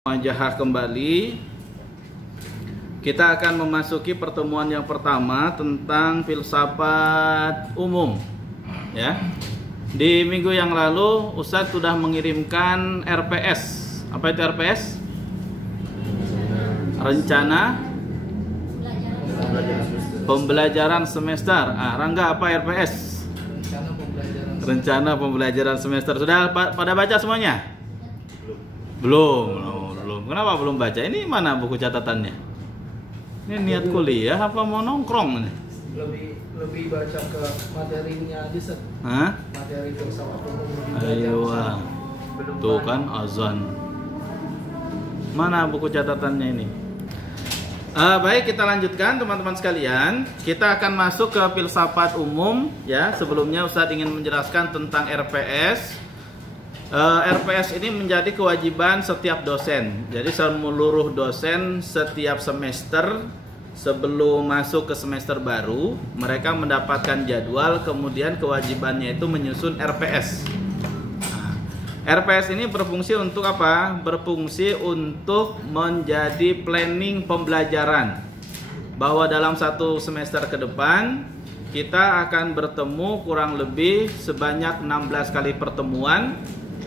Muajahah kembali. Kita akan memasuki pertemuan yang pertama tentang filsafat umum. Ya. Di minggu yang lalu Ustadz sudah mengirimkan RPS. Apa itu RPS? Rencana Pembelajaran Semester. Rangga, apa RPS? Rencana Pembelajaran Semester. Sudah pada baca semuanya? Belum. Kenapa belum baca? Ini mana buku catatannya? Ini niat kuliah apa mau nongkrong nih? Lebih baca ke materinya aja, Set. Hah? Materi filsafat umum. Ayo, tuh kan azan. Mana buku catatannya ini? Baik, kita lanjutkan teman-teman sekalian. Kita akan masuk ke filsafat umum ya. Sebelumnya Ustadz ingin menjelaskan tentang RPS. RPS ini menjadi kewajiban setiap dosen. Jadi seluruh dosen setiap semester sebelum masuk ke semester baru, mereka mendapatkan jadwal, kemudian kewajibannya itu menyusun RPS. RPS ini berfungsi untuk apa? Berfungsi untuk menjadi planning pembelajaran. Bahwa dalam satu semester ke depan kita akan bertemu kurang lebih sebanyak 16 kali pertemuan.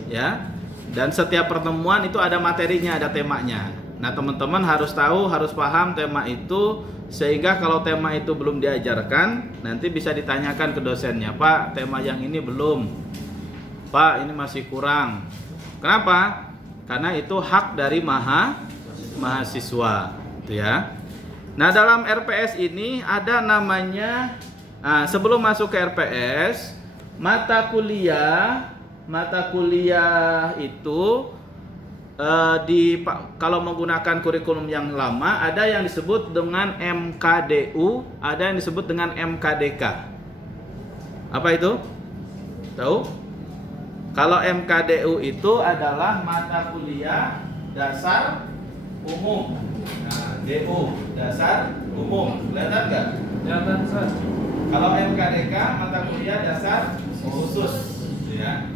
Ya, dan setiap pertemuan itu ada materinya, ada temanya. Nah, teman-teman harus tahu, harus paham tema itu, sehingga kalau tema itu belum diajarkan, nanti bisa ditanyakan ke dosennya, Pak, tema yang ini belum, Pak, ini masih kurang. Kenapa? Karena itu hak dari mahasiswa, gitu ya. Nah, dalam RPS ini ada namanya, sebelum masuk ke RPS, mata kuliah itu kalau menggunakan kurikulum yang lama ada yang disebut dengan MKDU, ada yang disebut dengan MKDK. Apa itu? Tahu? Kalau MKDU itu adalah mata kuliah dasar umum. Nah, DU dasar umum. Kelihatan nggak? Kelihatan, Set. Kalau MKDK mata kuliah dasar khusus, ya.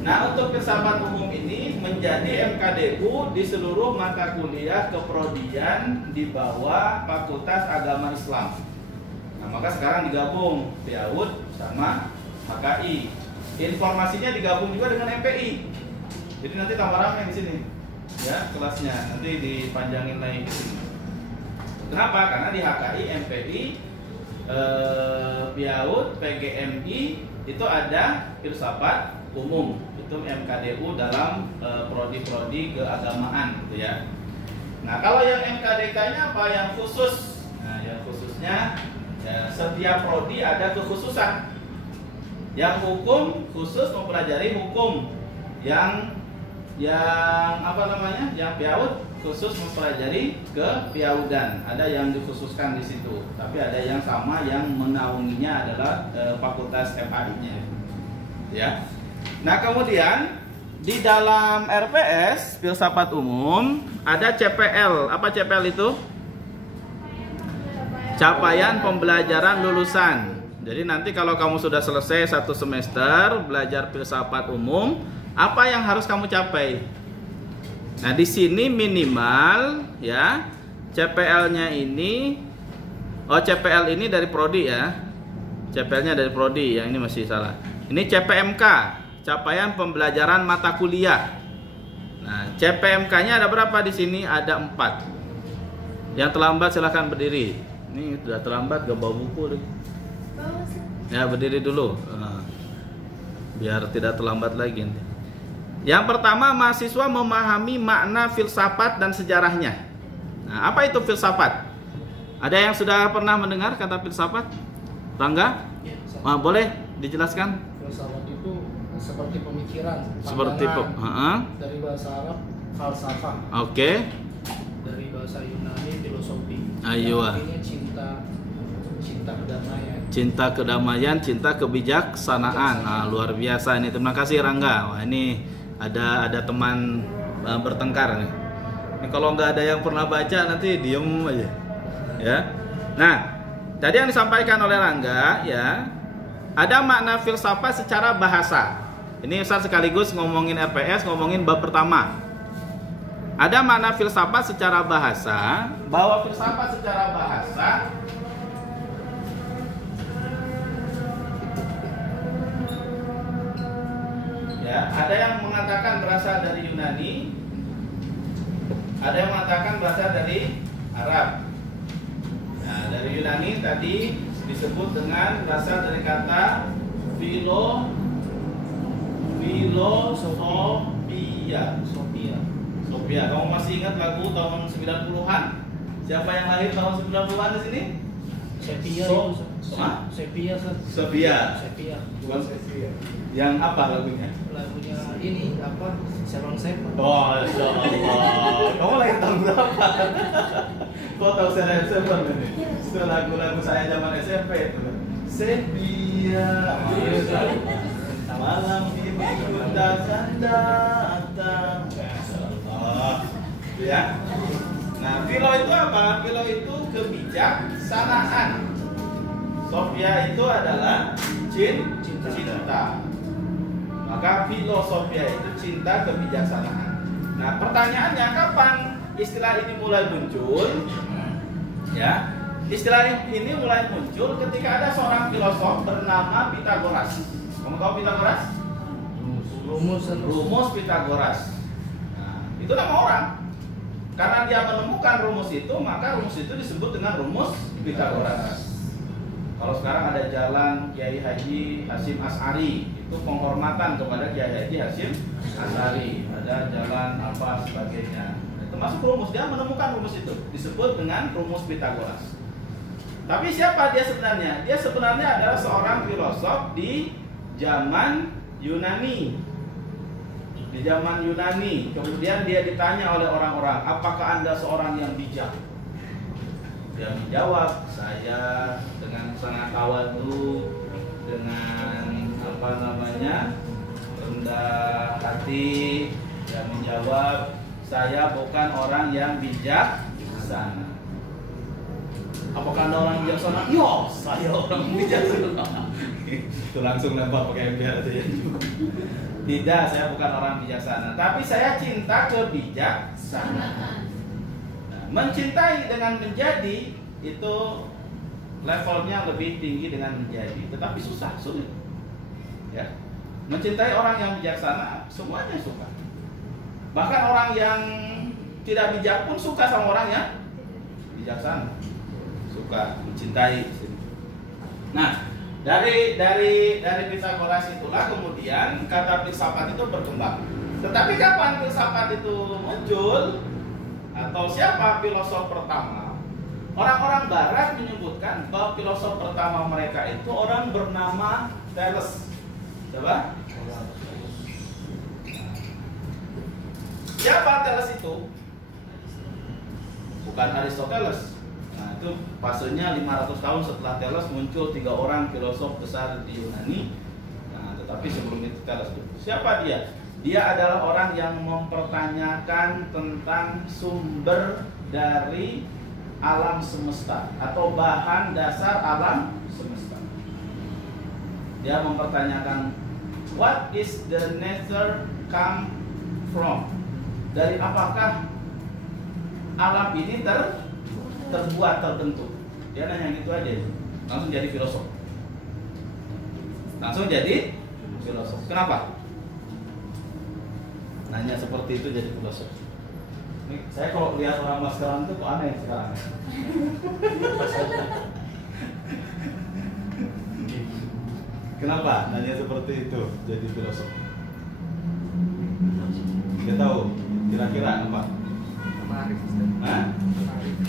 Nah, untuk filsafat umum ini menjadi MKDU di seluruh mata kuliah keprodian di bawah Fakultas Agama Islam. Nah, maka sekarang digabung PIAUD sama HKI. Informasinya digabung juga dengan MPI. Jadi nanti tambah ramai di sini. Ya, kelasnya nanti dipanjangin lagi ke sini. Kenapa? Karena di HKI, MPI, PIAUD, PGMI itu ada filsafat umum, itu MKDU dalam prodi-prodi keagamaan, gitu ya. Nah, kalau yang MKDK-nya apa? Yang khusus. Nah, yang khususnya ya, setiap prodi ada kekhususan. Yang hukum khusus mempelajari hukum. Yang apa namanya? Yang PIAUD khusus mempelajari kepiaudan. Ada yang dikhususkan di situ, tapi ada yang sama yang menaunginya adalah fakultas FAI-nya. Ya. Nah, kemudian di dalam RPS filsafat umum ada CPL. Apa CPL itu? Capaian pembelajaran lulusan. Jadi nanti kalau kamu sudah selesai satu semester belajar filsafat umum, apa yang harus kamu capai? Nah, di sini minimal ya CPL-nya ini, CPL ini dari prodi ya. CPL-nya dari prodi, yang ini masih salah. Ini CPMK, capaian pembelajaran mata kuliah. Nah, CPMK-nya ada berapa di sini? Ada 4. Yang terlambat silahkan berdiri. Ini sudah terlambat, gak bawa buku deh. Ya, berdiri dulu. Biar tidak terlambat lagi. Yang pertama, mahasiswa memahami makna filsafat dan sejarahnya. Nah, apa itu filsafat? Ada yang sudah pernah mendengar kata filsafat? Rangga? Boleh dijelaskan? Filsafat itu seperti pemikiran, seperti dari bahasa Arab falsafah. Oke. Dari bahasa Yunani filosofi. Ayo. Artinya cinta kedamaian. Cinta kedamaian, cinta kebijaksanaan. Nah, luar biasa ini. Terima kasih Rangga. Wah, ini ada teman bertengkar nih. Ini kalau nggak ada yang pernah baca nanti diem aja. Ya. Nah, tadi yang disampaikan oleh Rangga ya, ada makna filsafat secara bahasa. Ini Ustaz sekaligus ngomongin RPS, ngomongin bab pertama. Ada makna filsafat secara bahasa, bahwa filsafat secara bahasa ya, ada yang mengatakan berasal dari Yunani, ada yang mengatakan berasal dari Arab. Nah, dari Yunani tadi disebut dengan berasal dari kata filosofia. Sophia. Kamu masih ingat lagu tahun 90-an? Siapa yang lahir tahun 90-an di sini? Sepia. Bukan Sepia. Yang apa lagunya? Lagunya ini apa? Salon Seven. Oh, Masya Allah. Kamu lahir tahun berapa? Kau tahu Salon Seven ini? Itu lagu-lagu saya zaman SMP itu. Sepia. Malam minggu takkan datang. Ya. Nah, philo itu apa? Philo itu kebijaksanaan. Sophia itu adalah cinta. Maka filosofia itu cinta kebijaksanaan. Nah, pertanyaannya kapan istilah ini mulai muncul? Ya, istilah ini mulai muncul ketika ada seorang filosof bernama Pythagoras. Kamu tahu Pythagoras? Rumus Pythagoras. Nah, itu nama orang. Karena dia menemukan rumus itu, maka rumus itu disebut dengan rumus Pythagoras. Kalau sekarang ada jalan Kiai Haji Hasyim Asy'ari, itu penghormatan kepada Kiai Haji Hasyim Asy'ari. Ada jalan apa sebagainya. Termasuk rumus, dia menemukan rumus itu, disebut dengan rumus Pythagoras. Tapi siapa dia sebenarnya? Dia sebenarnya adalah seorang filosof di zaman Yunani. Di zaman Yunani, kemudian dia ditanya oleh orang-orang, apakah Anda seorang yang bijak? Dia menjawab, saya dengan sangat tawadu, dengan rendah hati. Dia menjawab, saya bukan orang yang bijaksana. Apakah Anda orang bijaksana? Yo, saya orang bijaksana. Itu langsung lempar pakai ember aja ya. Tidak, saya bukan orang bijaksana, tapi saya cinta kebijaksanaan. Nah, mencintai dengan menjadi itu levelnya lebih tinggi dengan menjadi, tetapi sulit. Ya, mencintai orang yang bijaksana semuanya suka. Bahkan orang yang tidak bijak pun suka sama orang yang bijaksana, suka mencintai. Nah, dari Pythagoras itulah kemudian kata filsafat itu berkembang. Tetapi kapan filsafat itu muncul? Atau siapa filosof pertama? Orang-orang barat menyebutkan bahwa filosof pertama mereka itu orang bernama Thales. Coba? Siapa Thales itu? Bukan Aristoteles. Nah, itu fasenya 500 tahun setelah Thales muncul 3 orang filosof besar di Yunani. Nah, tetapi sebelum itu Thales itu. Siapa dia? Dia adalah orang yang mempertanyakan tentang sumber dari alam semesta atau bahan dasar alam semesta. Dia mempertanyakan what is the nature come from? Dari apakah alam ini terbuat, terbentuk? Dia nanya gitu aja, langsung jadi filosof. Kenapa? Nanya seperti itu jadi filosof. Ini, saya kalau lihat orang sekarang itu kok aneh sekarang. Kenapa nanya seperti itu jadi filosof? Kita tahu kira-kira apa?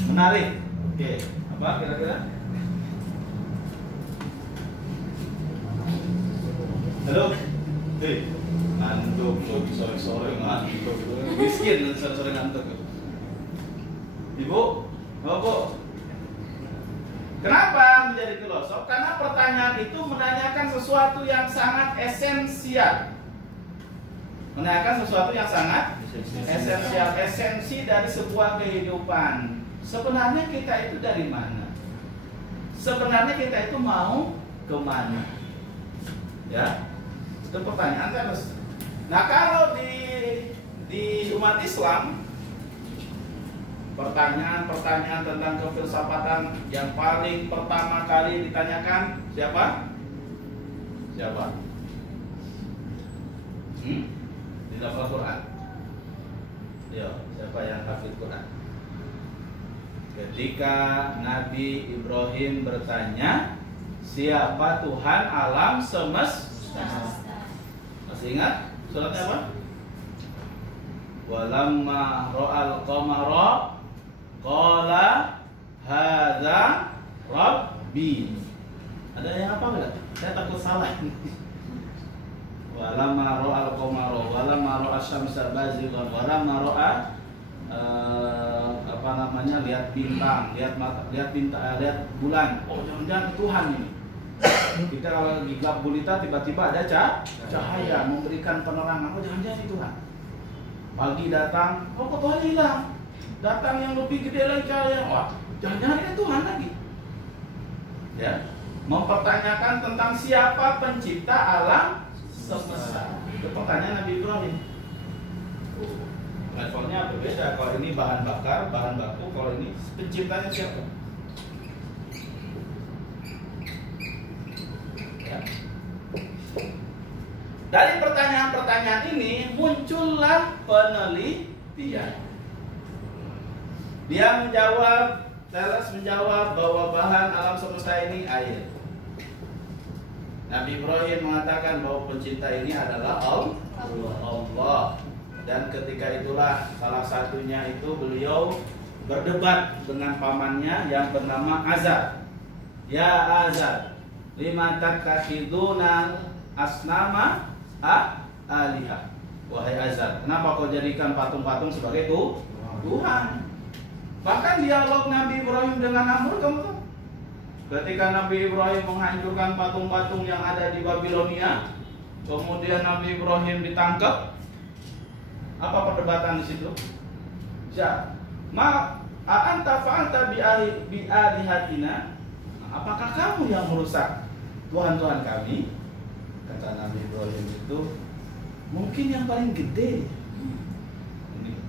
Menarik. Oke, apa kira-kira? Halo, ngantuk, sore-sore ngantuk, miskin sore-sore ngantuk. Ibu, Bapak, kenapa menjadi filosof? Karena pertanyaan itu menanyakan sesuatu yang sangat esensial. Esensi dari sebuah kehidupan. Sebenarnya kita itu dari mana? Sebenarnya kita itu mau kemana? Ya, itu pertanyaan terus. Nah, kalau di umat Islam Pertanyaan-pertanyaan tentang kefilsafatan yang paling pertama kali ditanyakan siapa? Siapa? Di dalam Al-Quran. Yo, siapa yang hafid Quran? Ketika Nabi Ibrahim bertanya, siapa Tuhan alam semesta? Masih ingat suratnya apa? Walamma ra'al qamara qala hadza rabbi. Ada yang apa enggak? Saya takut salah. Walamma ra'al qamara walamma ra'a syamsa bazighan walamma ra'a lihat bintang, lihat bulan. Oh, jangan-jangan Tuhan ini. Kita kalau lagi gelap gulita tiba-tiba ada cahaya memberikan penerangan. Oh, jangan-jangan itu Tuhan. Pagi datang, oh kok Tuhan hilang. Datang yang lebih gede lagi cahaya. Wah, jangan-jangan ini Tuhan lagi. Ya, mempertanyakan tentang siapa pencipta alam semesta. Itu pertanyaan Nabi Ibrahim. Levelnya berbeda. Kalau ini bahan bakar, bahan baku. Kalau ini penciptanya siapa? Ya. Dari pertanyaan-pertanyaan ini muncullah penelitian. Dia menjawab, Thales menjawab bahwa bahan alam semesta ini air. Nabi Ibrahim mengatakan bahwa pencipta ini adalah Allah. Dan ketika itulah salah satunya itu beliau berdebat dengan pamannya yang bernama Azar. Ya Azar, lima tattakhiduna asnama alihah. Wahai Azar, kenapa kau jadikan patung-patung sebagai Tuhan? Bahkan dialog Nabi Ibrahim dengan Namrud, kamu tahu? Ketika Nabi Ibrahim menghancurkan patung-patung yang ada di Babilonia, kemudian Nabi Ibrahim ditangkap. Apa perdebatan di situ? Ya, anta fa'alta bi alihatina? Apakah kamu yang merusak Tuhan-Tuhan kami? Kata Nabi Ibrahim itu, mungkin yang paling gede.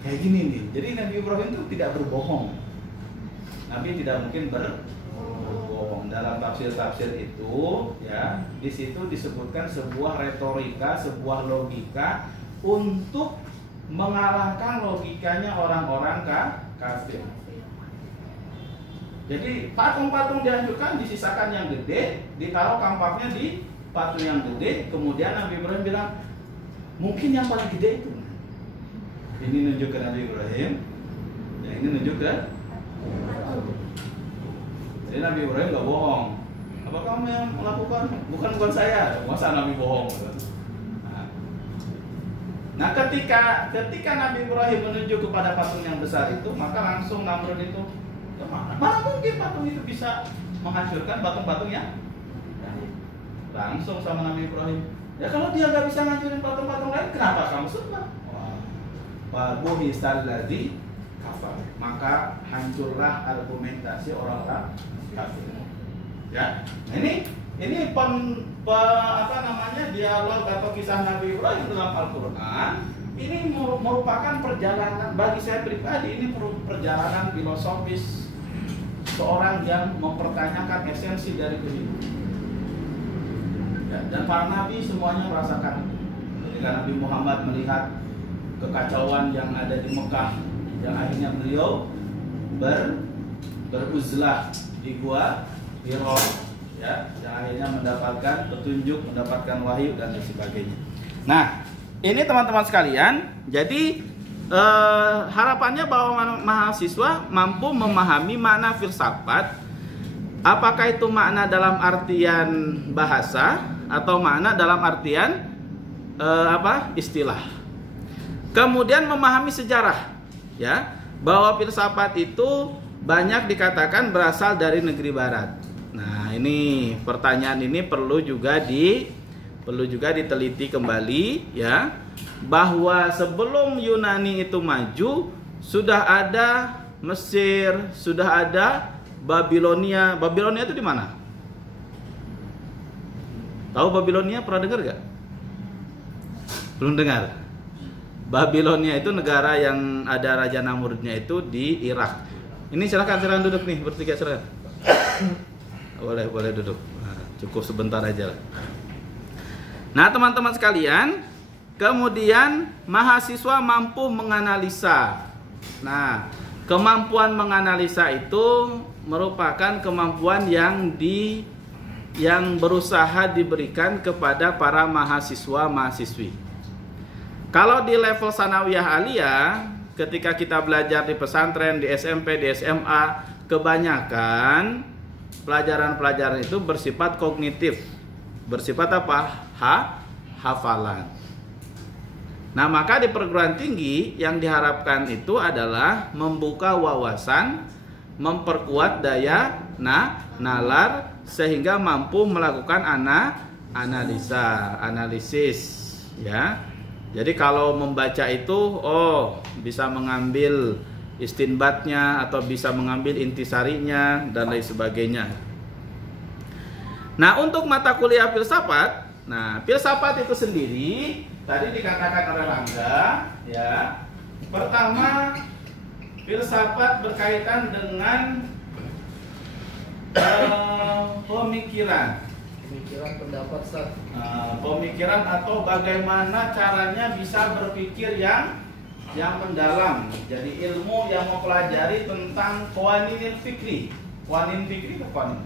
Kayak gini nih. Jadi Nabi Ibrahim itu tidak berbohong. Nabi tidak mungkin berbohong. Dalam tafsir-tafsir itu, ya, di situ disebutkan sebuah retorika, sebuah logika untuk mengalahkan logikanya orang-orang kafir. Jadi patung-patung dihancurkan, disisakan yang gede, ditaruh kampaknya di patung yang gede. Kemudian Nabi Ibrahim bilang, mungkin yang paling gede itu. Ini nunjuk ke Nabi Ibrahim, yang ini nunjuk ke. Jadi Nabi Ibrahim gak bohong. Apa kamu yang melakukan? Bukan saya. Masa Nabi bohong? Nah, ketika Nabi Ibrahim menuju kepada patung yang besar itu, maka langsung Namrud itu, mana mungkin patung itu bisa menghancurkan patung-patungnya? Langsung sama Nabi Ibrahim, ya kalau dia nggak bisa ngancurin patung-patung lain, kenapa kamu sembah? Fabuhisal ladzi kafar. Maka hancurlah argumentasi orang-orang kafir. Ya, nah ini dialog atau kisah Nabi Ibrahim dalam Al-Quran. Ini merupakan perjalanan bagi saya pribadi. Ini perjalanan filosofis seorang yang mempertanyakan esensi dari kehidupan. Ya, dan para nabi semuanya merasakan itu. Ketika Nabi Muhammad melihat kekacauan yang ada di Mekah, yang akhirnya beliau beruzlah di gua Hira, ya, yang akhirnya mendapatkan petunjuk, mendapatkan wahyu dan lain sebagainya. Nah, ini teman-teman sekalian, jadi harapannya bahwa mahasiswa mampu memahami makna filsafat. Apakah itu makna dalam artian bahasa atau makna dalam artian istilah. Kemudian memahami sejarah, ya, bahwa filsafat itu banyak dikatakan berasal dari negeri barat. Nah, ini pertanyaan ini perlu juga diteliti kembali, ya, bahwa sebelum Yunani itu maju sudah ada Mesir, sudah ada Babilonia. Babilonia itu di mana? Tahu Babilonia, pernah dengar gak? Belum dengar. Babilonia itu negara yang ada Raja Namrudnya itu di Irak. Ini silakan duduk nih bertiga, silakan. Boleh duduk. Nah, cukup sebentar aja lah. Nah, teman-teman sekalian, kemudian mahasiswa mampu menganalisa. Nah, kemampuan menganalisa itu merupakan kemampuan yang berusaha diberikan kepada para mahasiswa-mahasiswi. Kalau di level sanawiyah aliyah, ketika kita belajar di pesantren, di SMP, di SMA, kebanyakan pelajaran-pelajaran itu bersifat kognitif. Bersifat apa? Hafalan. Nah, maka di perguruan tinggi yang diharapkan itu adalah membuka wawasan, memperkuat daya nalar sehingga mampu melakukan analisis, ya. Jadi kalau membaca itu bisa mengambil istinbatnya atau bisa mengambil intisarinya dan lain sebagainya. Nah, untuk mata kuliah filsafat, filsafat itu sendiri tadi dikatakan oleh Rangga, ya. Pertama, filsafat berkaitan dengan pemikiran, pendapat, Ustaz. Pemikiran atau bagaimana caranya bisa berpikir yang mendalam. Jadi ilmu yang mempelajari tentang qawanin fikri. Qawanin fikri itu qawanin,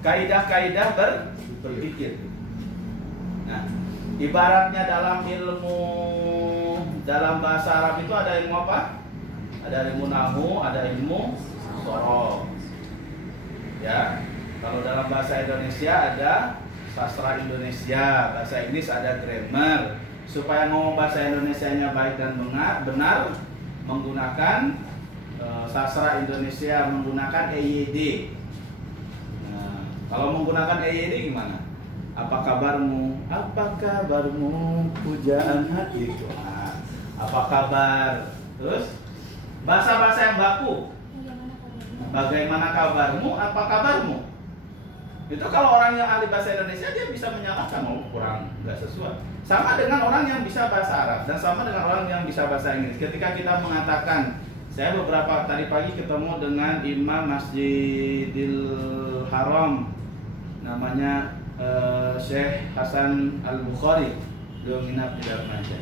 kaidah-kaidah berpikir. Nah, ibaratnya dalam bahasa Arab itu ada ilmu apa? Ada ilmu nahwu, ada ilmu sorof. Ya, kalau dalam bahasa Indonesia ada sastra Indonesia, bahasa Inggris ada grammar. Supaya ngomong bahasa Indonesianya baik dan benar, menggunakan sastra Indonesia menggunakan EYD. Nah, kalau menggunakan EYD gimana? Apa kabarmu? Apa kabarmu? Pujaan hatiku. Nah, apa kabar? Terus bahasa-bahasa yang baku. Bagaimana kabarmu? Apa kabarmu? Itu kalau orang yang ahli bahasa Indonesia dia bisa menyalahkan, kurang nggak sesuai. Sama dengan orang yang bisa bahasa Arab dan sama dengan orang yang bisa bahasa Inggris. Ketika kita mengatakan, saya beberapa tadi pagi ketemu dengan Imam Masjidil Haram, namanya Syekh Hasan Al-Bukhari, beliau nginap di Darmaja.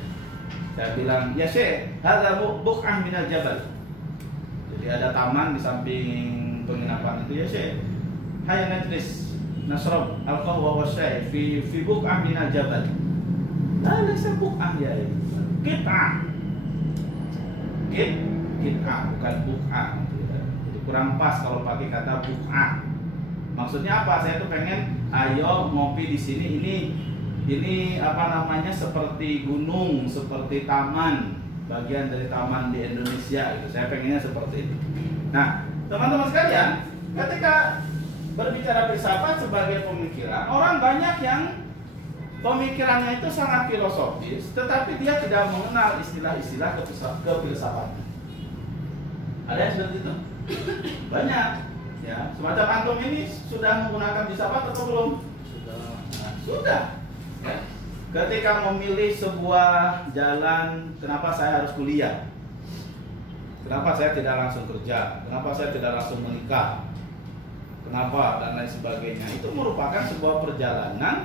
Saya bilang, ya Syekh, hadza buq'ah minal jabal. Jadi ada taman di samping penginapan itu, ya Syekh. Hayya najlis nasrab al-qahwa wa syai fi buq'ah minal jabal. La laysa buq'ah ya. Qit'ah. Qit'ah bukan buq'ah. Jadi kurang pas kalau pakai kata buq'ah. Maksudnya apa? Saya tuh pengen ayo ngopi di sini, ini apa namanya, seperti gunung, seperti taman, bagian dari taman di Indonesia gitu. Saya pengennya seperti itu. Nah, teman-teman sekalian, ketika berbicara filsafat sebagai pemikiran, orang banyak yang pemikirannya itu sangat filosofis, tetapi dia tidak mengenal istilah-istilah kefilsafatan. Ada yang seperti itu? Banyak. Ya, semacam antum ini sudah menggunakan filsafat atau belum? Sudah. Ya. Ketika memilih sebuah jalan, kenapa saya harus kuliah? Kenapa saya tidak langsung kerja? Kenapa saya tidak langsung menikah? Kenapa? Dan lain sebagainya. Itu merupakan sebuah perjalanan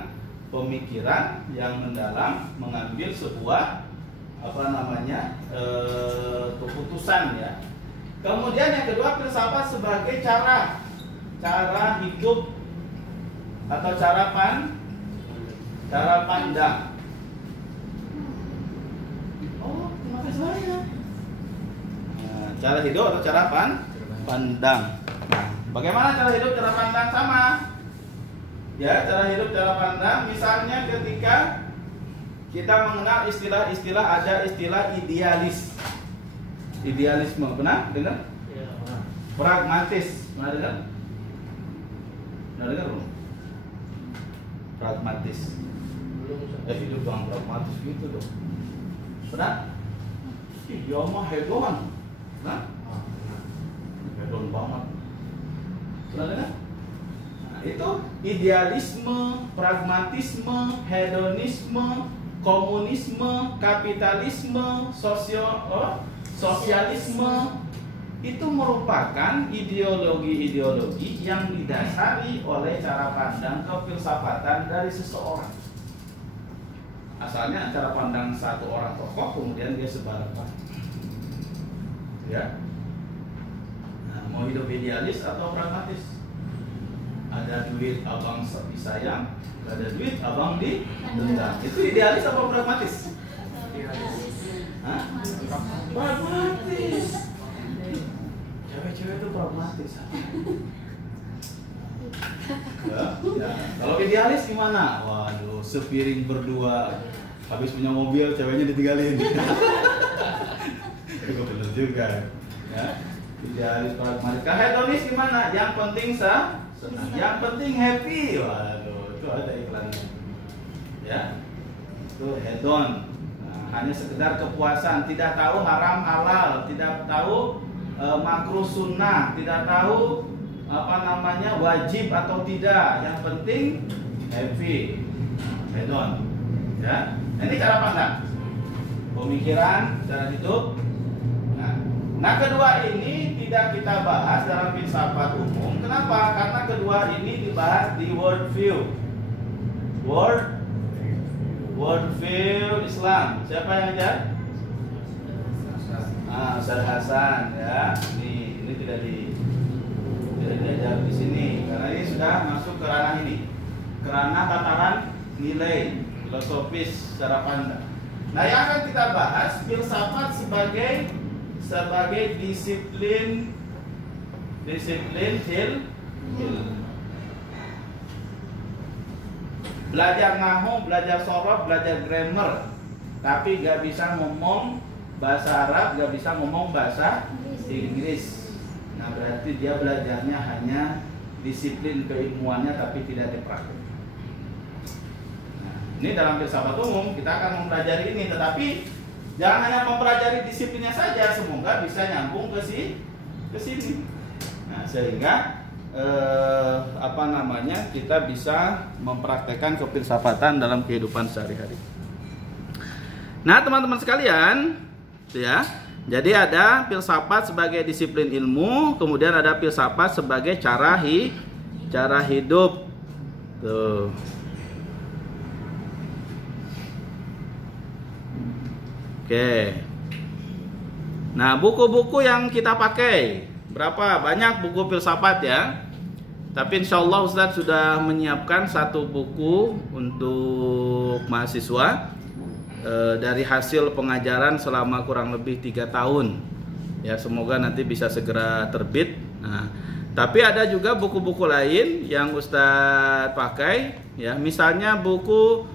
pemikiran yang mendalam, mengambil sebuah keputusan, ya. Kemudian yang kedua, filsafat sebagai cara hidup atau cara pandang. Oh, terima kasih banyak. Nah, cara hidup atau cara pandang. Nah, bagaimana cara hidup, cara pandang? Sama. Ya, cara hidup, cara pandang. Misalnya ketika kita mengenal istilah-istilah, ada istilah idealis. Idealisme, pernah dengar? Ya, pernah. Pragmatis, pernah dengar? Pernah dengar belum? Pragmatis. Belum. Hidup bang pragmatis gitu dong. Pernah? Dia mah hedon. Nah? Hedon banget. Pernah dengar? Nah, itu idealisme, pragmatisme, hedonisme, komunisme, kapitalisme, sosialisme itu merupakan ideologi-ideologi yang didasari oleh cara pandang kefilsafatan dari seseorang. Asalnya cara pandang satu orang tokoh, kemudian dia sebarkan. Ya. Nah, mau hidup idealis atau pragmatis? Ada duit abang disayang, gak ada duit abang ditendang. Itu idealis atau pragmatis? Hah? Pragmatis. Cewek-cewek itu pragmatis. Ya. Kalau idealis gimana? Waduh, sepiring berdua, habis punya mobil, ceweknya ditinggalin. Itu bener juga. Ya. Idealis pragmatis. Kalau hedonis gimana? Yang penting senang, yang penting happy. Waduh, itu ada iklannya. Ya, itu hedon. Nah, hanya sekedar kepuasan, tidak tahu haram halal, tidak tahu makruh sunnah, tidak tahu wajib atau tidak. Yang penting happy, hedon. Ya, ini cara pandang, pemikiran, cara hidup. Nah, kedua ini tidak kita bahas dalam filsafat umum. Kenapa? Karena kedua ini dibahas di worldview. Worldview Islam. Siapa yang ajar? Ustaz Hasan, ya. Ini tidak diajar di sini karena ini sudah masuk ke ranah ini. Ke ranah tataran nilai, filosofis secara pandang. Nah, yang akan kita bahas filsafat sebagai disiplin ilmu. Belajar nahu, belajar sorof, belajar grammar, tapi gak bisa ngomong bahasa Arab, gak bisa ngomong bahasa Inggris. Nah, berarti dia belajarnya hanya disiplin keilmuannya tapi tidak dipraktik. Nah, ini dalam filsafat umum kita akan mempelajari ini, tetapi jangan hanya mempelajari disiplinnya saja, semoga bisa nyambung ke sini. Nah, sehingga kita bisa mempraktekkan kefilsafatan dalam kehidupan sehari-hari. Nah, teman-teman sekalian, ya. Jadi ada filsafat sebagai disiplin ilmu, kemudian ada filsafat sebagai cara hidup. Tuh. Oke. Nah, buku-buku yang kita pakai berapa? Banyak buku filsafat ya. Tapi insya Allah Ustadz sudah menyiapkan satu buku untuk mahasiswa dari hasil pengajaran selama kurang lebih 3 tahun. Ya, semoga nanti bisa segera terbit. Nah, tapi ada juga buku-buku lain yang Ustadz pakai. Ya, misalnya buku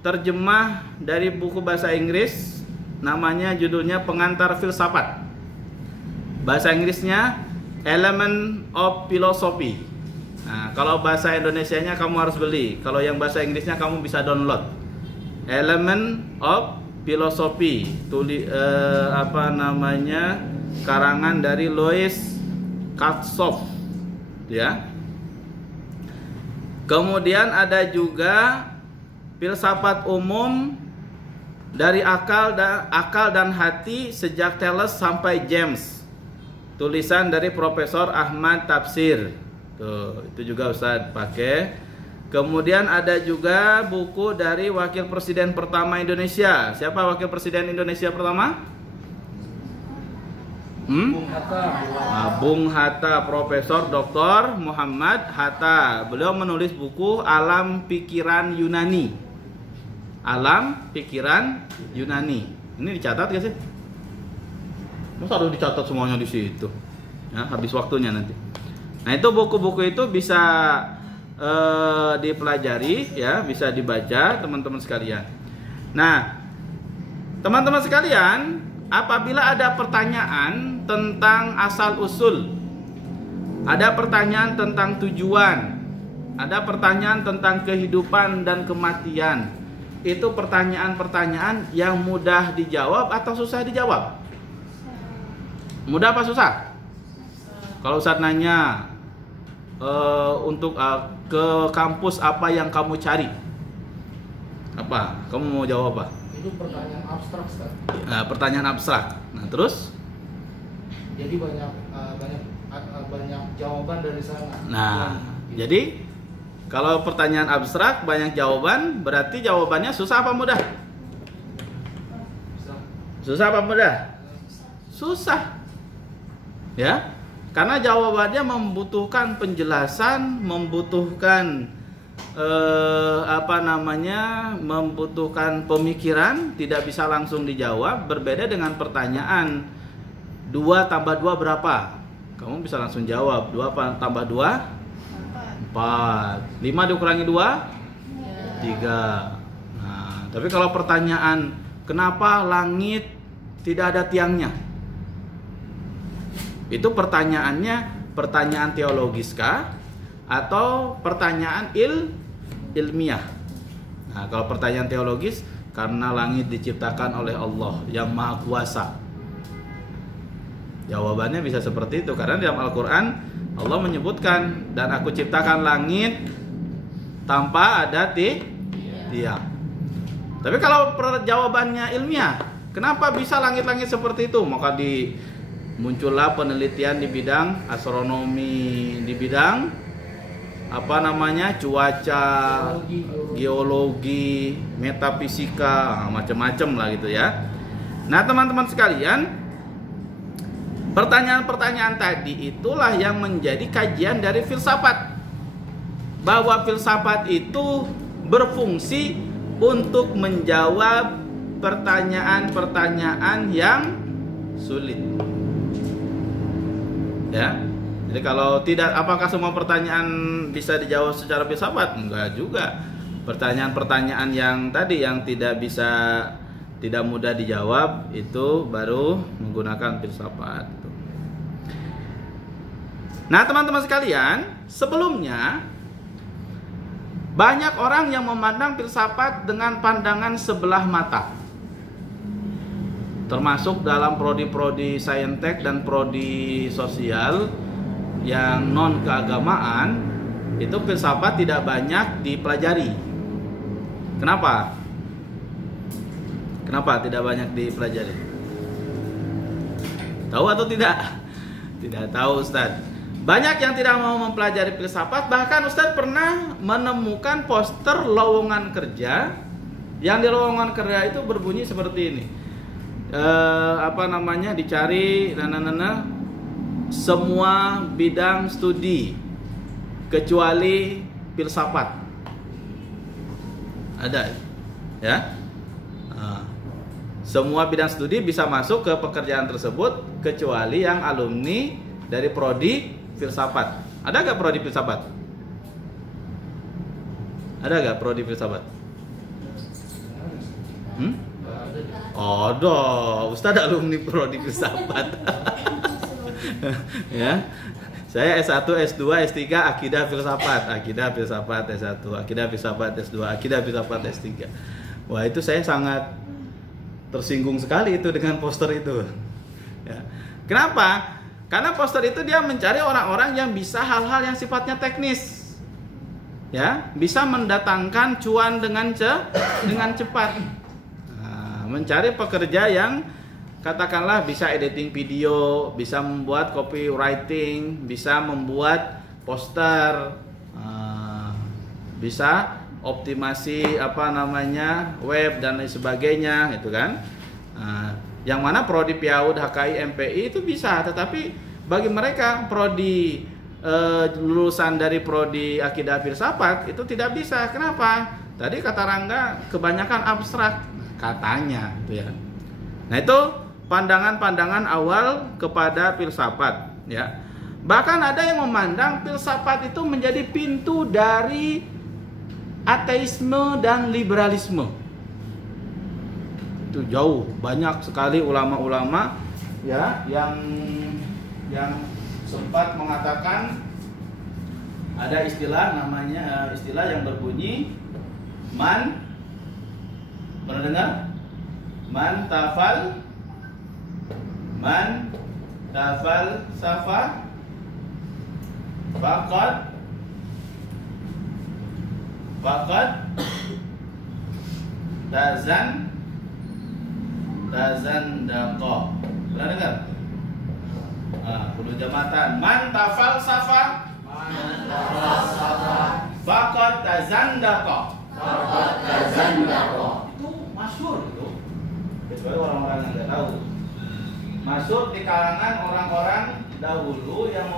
terjemah dari buku bahasa Inggris. Namanya judulnya Pengantar Filsafat. Bahasa Inggrisnya Element of Philosophy. Nah, kalau bahasa Indonesianya kamu harus beli. Kalau yang bahasa Inggrisnya kamu bisa download. Element of Philosophy. Karangan dari Louis Katsoff. Ya. Kemudian ada juga filsafat umum dari akal dan hati sejak Thales sampai James. Tulisan dari Profesor Ahmad Tafsir. Tuh, itu juga Ustadz pakai. Kemudian ada juga buku dari Wakil Presiden pertama Indonesia. Siapa Wakil Presiden Indonesia pertama? Bung Hatta. Bung Hatta, Profesor Dr. Muhammad Hatta. Beliau menulis buku Alam Pikiran Yunani. Alam Pikiran Yunani. Ini dicatat gak sih? Masa harus dicatat semuanya di situ? Ya, habis waktunya nanti. Nah, itu buku-buku itu bisa dipelajari, ya, bisa dibaca teman-teman sekalian. Nah, teman-teman sekalian, apabila ada pertanyaan tentang asal usul, ada pertanyaan tentang tujuan, ada pertanyaan tentang kehidupan dan kematian, itu pertanyaan-pertanyaan yang mudah dijawab atau susah dijawab? Mudah apa susah? Kalau Ustadz nanya untuk ke kampus apa yang kamu cari, Apa? Kamu mau jawab apa? Itu pertanyaan abstrak, Ustaz. Nah, pertanyaan abstrak. Nah, terus? Jadi banyak jawaban dari sana. Nah, jadi kalau pertanyaan abstrak banyak jawaban, berarti jawabannya susah apa mudah? Susah apa mudah? Susah. Ya. Karena jawabannya membutuhkan penjelasan, membutuhkan membutuhkan pemikiran, tidak bisa langsung dijawab. Berbeda dengan pertanyaan 2 tambah 2 berapa? Kamu bisa langsung jawab. 2 tambah 2? 4. 5 dikurangi 2? 3. Nah, tapi kalau pertanyaan kenapa langit tidak ada tiangnya? Itu pertanyaannya pertanyaan teologis kah? Atau pertanyaan ilmiah? Nah, kalau pertanyaan teologis, karena langit diciptakan oleh Allah yang Maha Kuasa. Jawabannya bisa seperti itu, karena dalam Al-Quran Allah menyebutkan, dan aku ciptakan langit tanpa ada tiang. Tapi kalau jawabannya ilmiah, kenapa bisa langit-langit seperti itu? Maka muncullah penelitian di bidang astronomi, di bidang cuaca, geologi, metafisika, macam-macam lah gitu ya. Nah, teman-teman sekalian, pertanyaan-pertanyaan tadi itulah yang menjadi kajian dari filsafat. Bahwa filsafat itu berfungsi untuk menjawab pertanyaan-pertanyaan yang sulit. Ya. Jadi kalau tidak, apakah semua pertanyaan bisa dijawab secara filsafat? Enggak juga. Pertanyaan-pertanyaan yang tadi yang tidak mudah dijawab itu baru menggunakan filsafat. Nah, teman-teman sekalian, sebelumnya banyak orang yang memandang filsafat dengan pandangan sebelah mata. Termasuk dalam prodi-prodi saintek dan prodi sosial yang non keagamaan, itu filsafat tidak banyak dipelajari. Kenapa? Kenapa tidak banyak dipelajari? Tahu atau tidak? Tidak tahu, Ustaz. Banyak yang tidak mau mempelajari filsafat. Bahkan Ustaz pernah menemukan poster lowongan kerja, yang di lowongan kerja itu berbunyi seperti ini. Dicari semua bidang studi kecuali filsafat. Ada ya. Semua bidang studi bisa masuk ke pekerjaan tersebut kecuali yang alumni dari prodi filsafat. Ada gak prodi filsafat? Ada gak prodi filsafat? Ada, Ustaz alumni prodi filsafat. Ya. Saya S1, S2, S3 akidah filsafat, S1, akidah filsafat S2, akidah filsafat S3. Wah, itu saya sangat tersinggung sekali itu dengan poster itu. Ya. Kenapa? Karena poster itu dia mencari orang-orang yang bisa hal-hal yang sifatnya teknis. Ya, bisa mendatangkan cuan dengan cepat. Nah, mencari pekerja yang katakanlah bisa editing video, bisa membuat copywriting, bisa membuat poster, bisa optimasi web dan lain sebagainya, gitu kan? Yang mana prodi PIAUD, HKI, MPI itu bisa, tetapi bagi mereka prodi lulusan dari prodi akidah filsafat itu tidak bisa. Kenapa? Tadi kata Rangga kebanyakan abstrak katanya, gitu ya. Nah, itu pandangan-pandangan awal kepada filsafat, ya. Bahkan ada yang memandang filsafat itu menjadi pintu dari ateisme dan liberalisme. Itu jauh, banyak sekali ulama-ulama ya yang sempat mengatakan, ada istilah yang berbunyi pernah dengar? Man tafal safa faqad Tazandaqa. Pernah dengar? Huruf jamatan. Man tafalsafa faqad tazandaqa. Itu masyhur itu. Kecuali orang-orang yang tidak tahu. Masyhur di kalangan orang-orang dahulu yang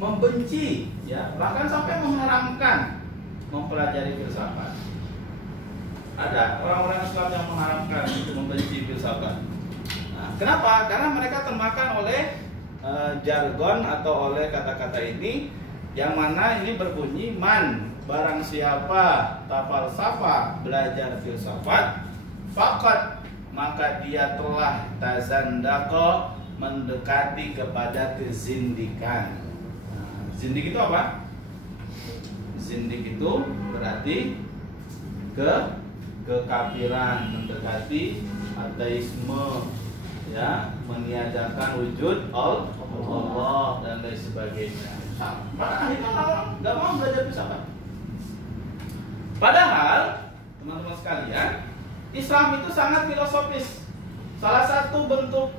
membenci, ya, bahkan sampai mengharamkan mempelajari filsafat. Ada orang-orang Islam yang mengharamkan untuk membenci filsafat. Nah, kenapa? Karena mereka termakan oleh jargon atau oleh kata-kata ini, yang mana ini berbunyi man, barang siapa tafalsafa, belajar filsafat, faqad, maka dia telah tazandaqa, mendekati kepada kezindikan. Nah, zindik itu apa? Zindik itu berarti kekafiran, mendekati ateisme, ya, meniadakan wujud Allah dan lain sebagainya. Pada akhirnya orang nggak mau belajar filsafat. Padahal teman-teman sekalian, Islam itu sangat filosofis. Salah satu bentuk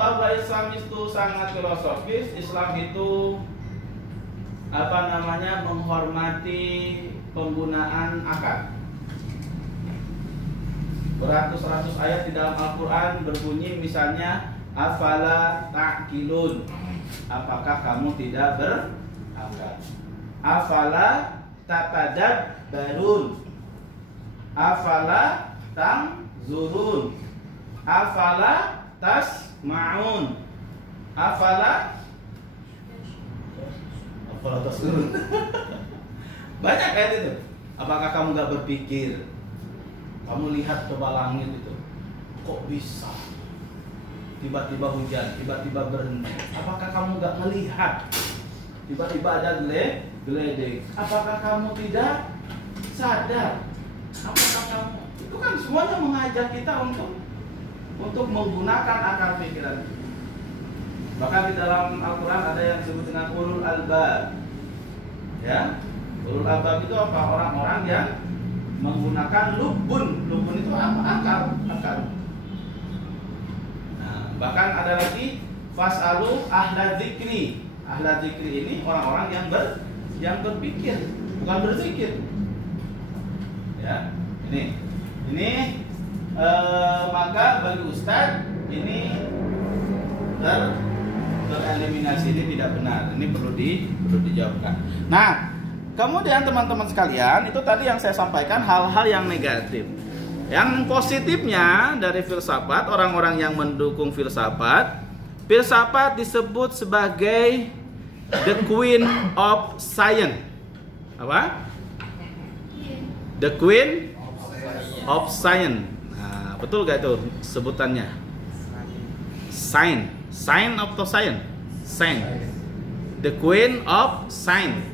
bahwa Islam itu sangat filosofis, Islam itu menghormati penggunaan akal. Beratus-ratus ayat di dalam Al-Quran berbunyi misalnya afala ta'qilun, apakah kamu tidak berakal? Afala tatadabbarun, afala tanzurun, afala tasma'un, afala tasma'un. Banyak ayat itu. Apakah kamu gak berpikir? Kamu lihat coba langit itu, kok bisa tiba-tiba hujan, tiba-tiba berhenti? Apakah kamu gak melihat? Tiba-tiba ada geledek. Apakah kamu tidak sadar? Apakah kamu? Itu kan semuanya mengajak kita untuk menggunakan akal pikiran. Bahkan di dalam Al-Quran ada yang disebut dengan ulul albab. Ya, ulul albab itu apa? Orang-orang yang menggunakan lubun. Lubun itu apa? Akal. Nah, bahkan ada lagi fasalu ahla dzikri. Ahla dzikri ini orang-orang yang berpikir, bukan berzikir. Ya, ini maka bagi ustaz ini tereliminasi, ini tidak benar. Ini perlu dijawabkan. Nah, kemudian teman-teman sekalian, itu tadi yang saya sampaikan hal-hal yang negatif. Yang positifnya dari filsafat, orang-orang yang mendukung filsafat disebut sebagai the queen of science. Apa? The queen of science. Nah, betul gak itu sebutannya? Sign of the science. The queen of science.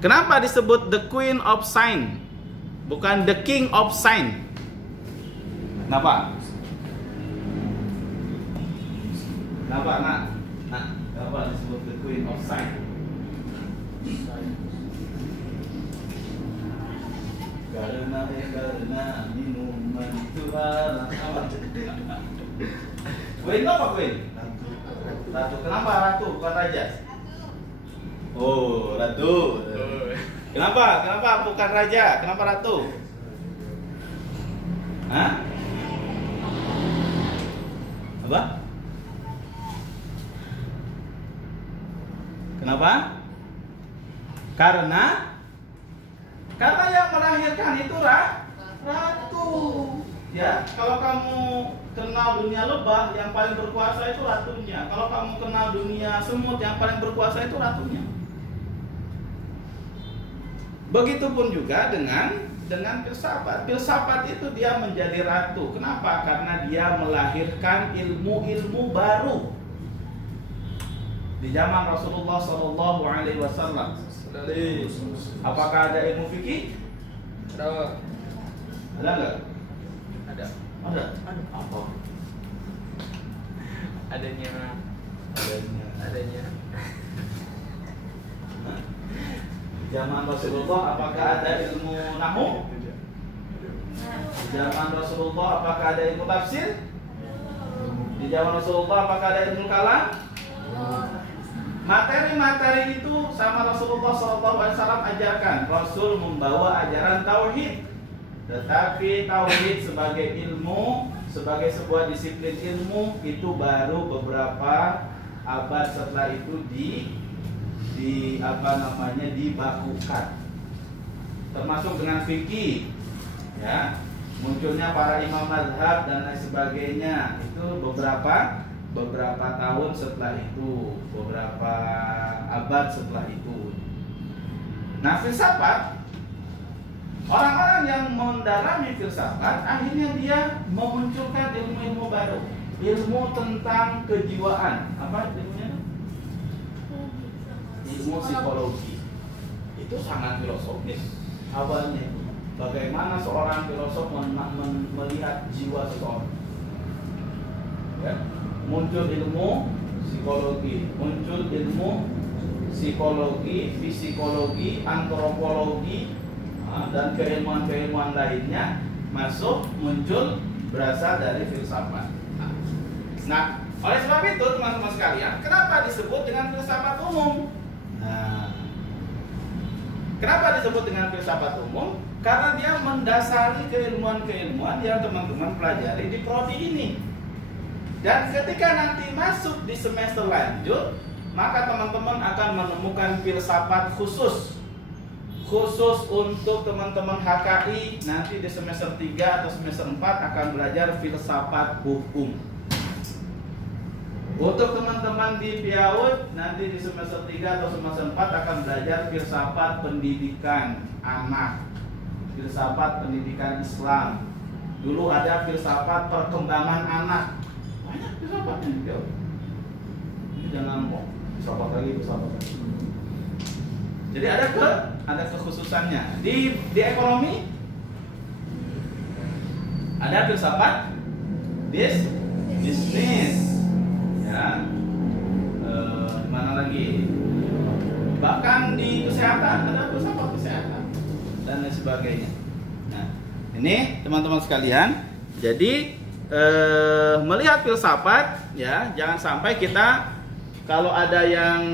Kenapa disebut the queen of science, bukan the king of science? Kenapa? Kenapa disebut the queen of science? Karena minuman Tuhan. Queen apa queen? Ratu. Kenapa ratu bukan raja? Oh, ratu. Kenapa bukan raja? Kenapa ratu? Hah? Apa? Kenapa? Karena yang melahirkan itu ratu. Ya, kalau kamu kenal dunia lebah, yang paling berkuasa itu ratunya. Kalau kamu kenal dunia semut, yang paling berkuasa itu ratunya. Begitupun juga dengan filsafat. Filsafat itu dia menjadi ratu. Kenapa? Karena dia melahirkan ilmu-ilmu baru. Di zaman Rasulullah SAW. Apakah ada ilmu fikih? Ada nggak? Ada. Apa? Adanya. Zaman Rasulullah apakah ada ilmu nahwu? Di zaman Rasulullah apakah ada ilmu tafsir? Di zaman Rasulullah apakah ada ilmu kalam? Materi-materi itu sama Rasulullah SAW ajarkan. Rasul membawa ajaran tauhid. Tetapi tauhid sebagai ilmu, sebagai sebuah disiplin ilmu itu baru beberapa abad setelah itu dibakukan. Termasuk dengan fikih, ya, munculnya para imam mazhab dan lain sebagainya itu beberapa tahun setelah itu, beberapa abad setelah itu. Nah, filsafat, orang-orang yang mendalami filsafat akhirnya dia memunculkan ilmu-ilmu baru, ilmu tentang kejiwaan. Apa ilmunya? Ilmu psikologi. Itu sangat filosofis awalnya. Bagaimana seorang filosof melihat jiwa seseorang, ya. Muncul ilmu psikologi, muncul ilmu psikologi, fisikologi, antropologi, dan keilmuan-keilmuan lainnya masuk, muncul, berasal dari filsafat. Nah, oleh sebab itu teman-teman sekalian, kenapa disebut dengan filsafat umum? Nah, kenapa disebut dengan filsafat umum? Karena dia mendasari keilmuan-keilmuan yang teman-teman pelajari di prodi ini. Dan ketika nanti masuk di semester lanjut, maka teman-teman akan menemukan filsafat khusus untuk teman-teman HKI. Nanti di semester 3 atau semester 4 akan belajar filsafat hukum. Untuk teman-teman di PIAUD, nanti di semester 3 atau semester 4 akan belajar filsafat pendidikan anak, filsafat pendidikan Islam. Dulu ada filsafat perkembangan anak. Banyak filsafatnya juga. Ini jangan kok filsafat lagi. Jadi ada kekhususannya. Di ekonomi ada filsafat bisnis. Ya, mana lagi? Bahkan di kesehatan ada filsafat kesehatan dan lain sebagainya. Nah, ini teman-teman sekalian. Jadi melihat filsafat, ya, jangan sampai kita kalau ada yang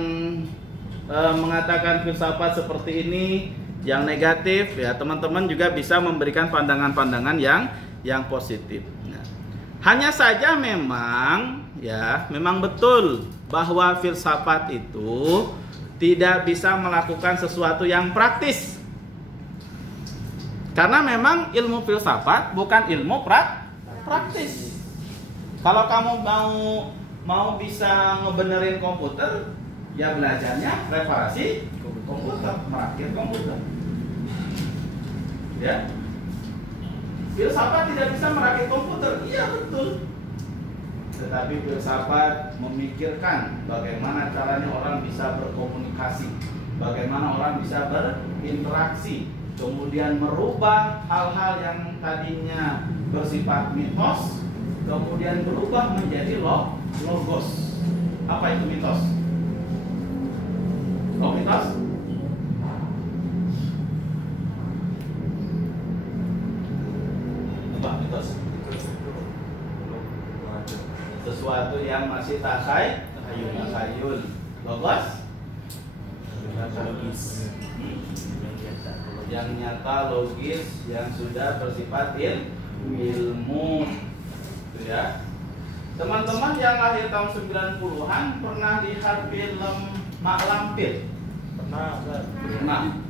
mengatakan filsafat seperti ini yang negatif, ya, teman-teman juga bisa memberikan pandangan-pandangan yang positif. Nah, hanya saja memang, ya, memang betul bahwa filsafat itu tidak bisa melakukan sesuatu yang praktis. Karena memang ilmu filsafat bukan ilmu praktis. Kalau kamu mau bisa ngebenerin komputer, ya belajarnya reparasi komputer, merakit komputer. Ya. Filsafat tidak bisa merakit komputer, iya betul. Tetapi filsafat memikirkan bagaimana caranya orang bisa berkomunikasi, bagaimana orang bisa berinteraksi, kemudian merubah hal-hal yang tadinya bersifat mitos, kemudian berubah menjadi logos. Apa itu mitos? Mitos? Apa mitos? Sesuatu yang masih takhayul. Logos? Logis. Yang nyata, logis, yang sudah bersifat ilmu. Itu ya. Teman-teman yang lahir tahun 90-an pernah lihat film Mak Lampir? Pernah.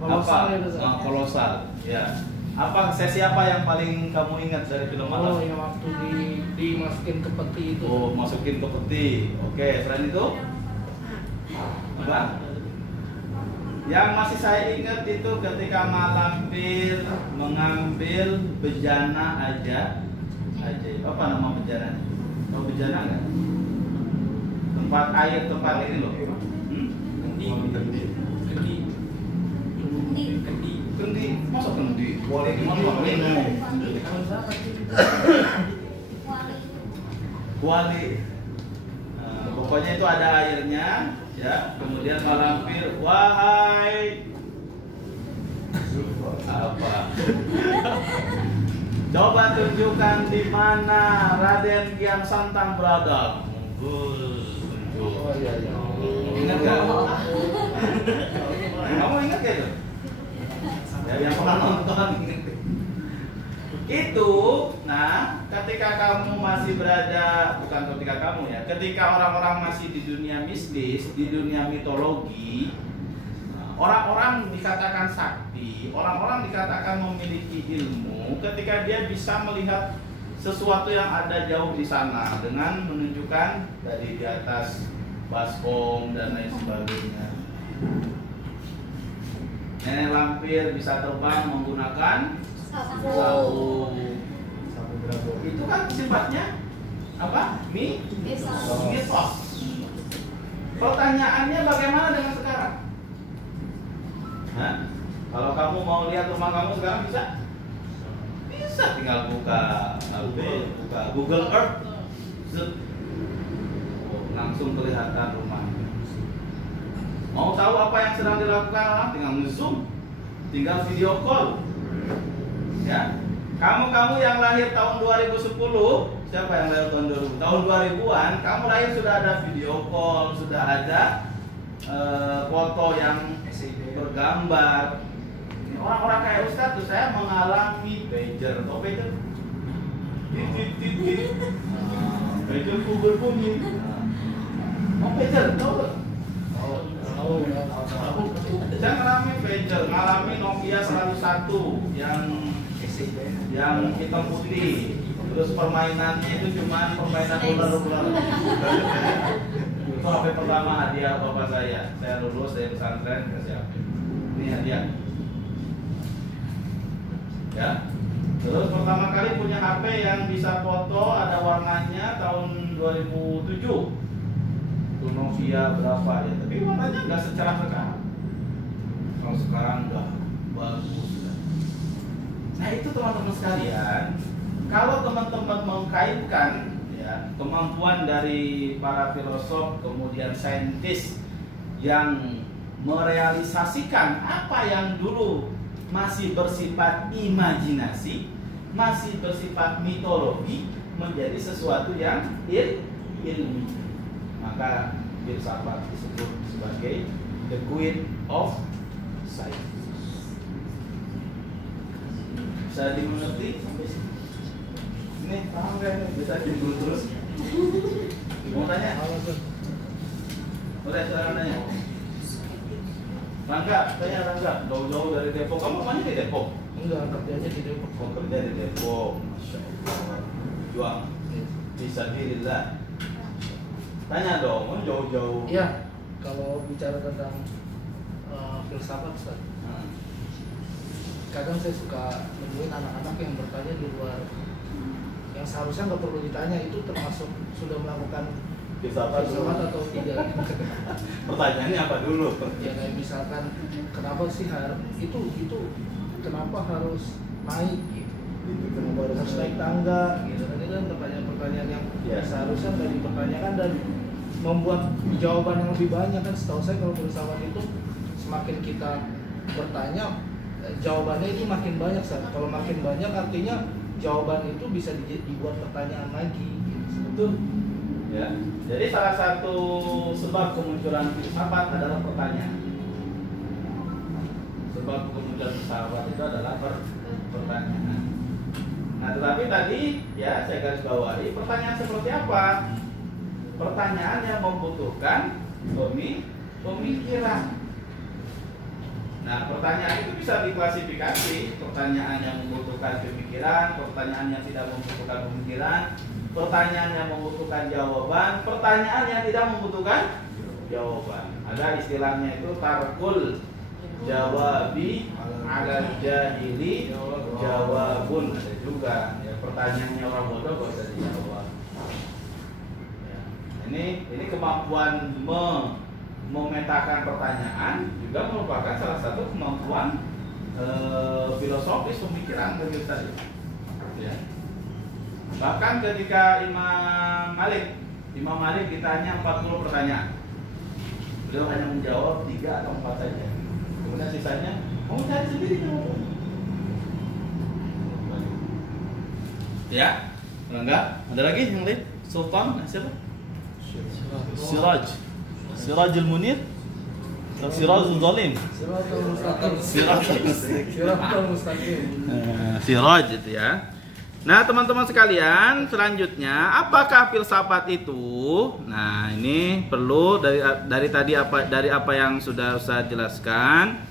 Kolosal. Kolosal. Ya. Apa sesi apa yang paling kamu ingat dari film Mak Lampir? Yang waktu dimasukin ke peti itu. Oh, masukin ke peti. Oke, selain itu? Apa? Yang masih saya ingat itu ketika Mak Lampir mengambil bejana aja. Apa nama bejana? Tahu bejana nggak? Tempat air, tempat ini loh. Kendi. Masa kendi? Boleh di mana? Wali. Pokoknya itu ada airnya, ya. Kemudian Mak Lampir, wahai Apa? Coba tunjukkan di mana Raden Kian Santang berada. Oh iya iya. Ingat nggak? Kamu ingat nggak itu? Ya, yang pernah nonton. Itu, nah, ketika kamu masih berada, bukan ketika kamu ya, ketika orang-orang masih di dunia mistis, di dunia mitologi, orang-orang dikatakan sakti, orang-orang dikatakan memiliki ilmu, ketika dia bisa melihat sesuatu yang ada jauh di sana dengan menunjukkan dari di atas baskom dan lain sebagainya. Nenek lampir bisa terbang menggunakan sapu. Itu kan sifatnya apa? Mitos. Pertanyaannya bagaimana dengan sekarang? Hah? Kalau kamu mau lihat rumah kamu sekarang bisa? Bisa, tinggal buka Google Earth. Langsung kelihatan rumah. Mau tahu apa yang sedang dilakukan orang? Tinggal nge-zoom, tinggal video call. Ya, kamu yang lahir tahun 2010, siapa yang lahir tahun 2000? Tahun 2000-an, kamu lahir sudah ada video call, sudah ada foto yang bergambar. Orang-orang kayak Ustadz tuh, saya mengalami pager, atau pager? Pager Google bunyi. Mau pager, tahu? Saya ngalami pager, ngalami Nokia 101 yang hitam putih. Terus permainannya itu cuma permainan ular-ular. Itu HP pertama hadiah bapak saya. Saya lulus dari pesantren ke siapa? Ini hadiah. Ya. Terus pertama kali punya HP yang bisa foto, ada warnanya tahun 2007. Itu Nokia berapa ya? Tapi warnanya nggak secerah sekarang. Kalau sekarang udah bagus. Nah itu teman-teman sekalian, kalau teman-teman mengkaitkan ya kemampuan dari para filosof kemudian saintis yang merealisasikan apa yang dulu masih bersifat imajinasi, masih bersifat mitologi menjadi sesuatu yang ilmi, maka filsafat disebut sebagai the queen of science. Bisa dimengerti sampai sini? Ini paham gak nih? Bisa dulu terus. Mau tanya? Boleh silakan tanya. Rangga, tanya Rangga. Jauh-jauh dari Depok. Kamu rumahnya di Depok? Enggak, kerjanya di Depok. Oh, kerja di Depok. Masya Allah. Juang. Bisa dirilah. Tanya dong, jauh-jauh. Iya, kalau bicara tentang filsafat, Ustaz. Kadang saya suka nemuin anak-anak yang bertanya di luar yang seharusnya nggak perlu ditanya, itu termasuk sudah melakukan filsafat atau tidak. Pertanyaannya apa dulu? Ya kayak misalkan kenapa sih itu kenapa harus naik gitu, kenapa harus naik tangga gitu kan, itu kan pertanyaan-pertanyaan yang seharusnya nggak dipertanyakan dan membuat jawaban yang lebih banyak kan. Setahu saya kalau filsafat itu semakin kita bertanya jawabannya itu makin banyak. Kalau makin banyak artinya jawaban itu bisa dibuat pertanyaan lagi gitu. Betul ya. Jadi salah satu sebab kemunculan filsafat adalah pertanyaan. Sebab kemunculan filsafat itu adalah pertanyaan. Nah tetapi tadi ya saya garis bawahi, pertanyaan seperti apa? Pertanyaan yang membutuhkan pemikiran. Nah, pertanyaan itu bisa diklasifikasi, pertanyaan yang membutuhkan pemikiran, pertanyaan yang tidak membutuhkan pemikiran, pertanyaan yang membutuhkan jawaban, pertanyaan yang tidak membutuhkan jawaban. Ada istilahnya itu tarkul jawabi ala jahili jawabun. Ada juga ya, pertanyaannya orang bodoh kok bisa dijawab. Ya. Ini kemampuan memetakan pertanyaan juga merupakan salah satu kemampuan filosofis pemikiran bagi tadi. Ya. Bahkan ketika Imam Malik ditanya 40 pertanyaan, beliau hanya menjawab 3 atau 4 saja. Kemudian sisanya kamu cari sendiri jawabannya. Ya. Enggak? Ada lagi yang lain? Sultan siapa? Siraj. Sirajul Munir. Atau Sirajul Zalim. Siraj itu ya. Nah, teman-teman sekalian, selanjutnya apakah filsafat itu? Nah, ini perlu dari apa yang sudah saya jelaskan.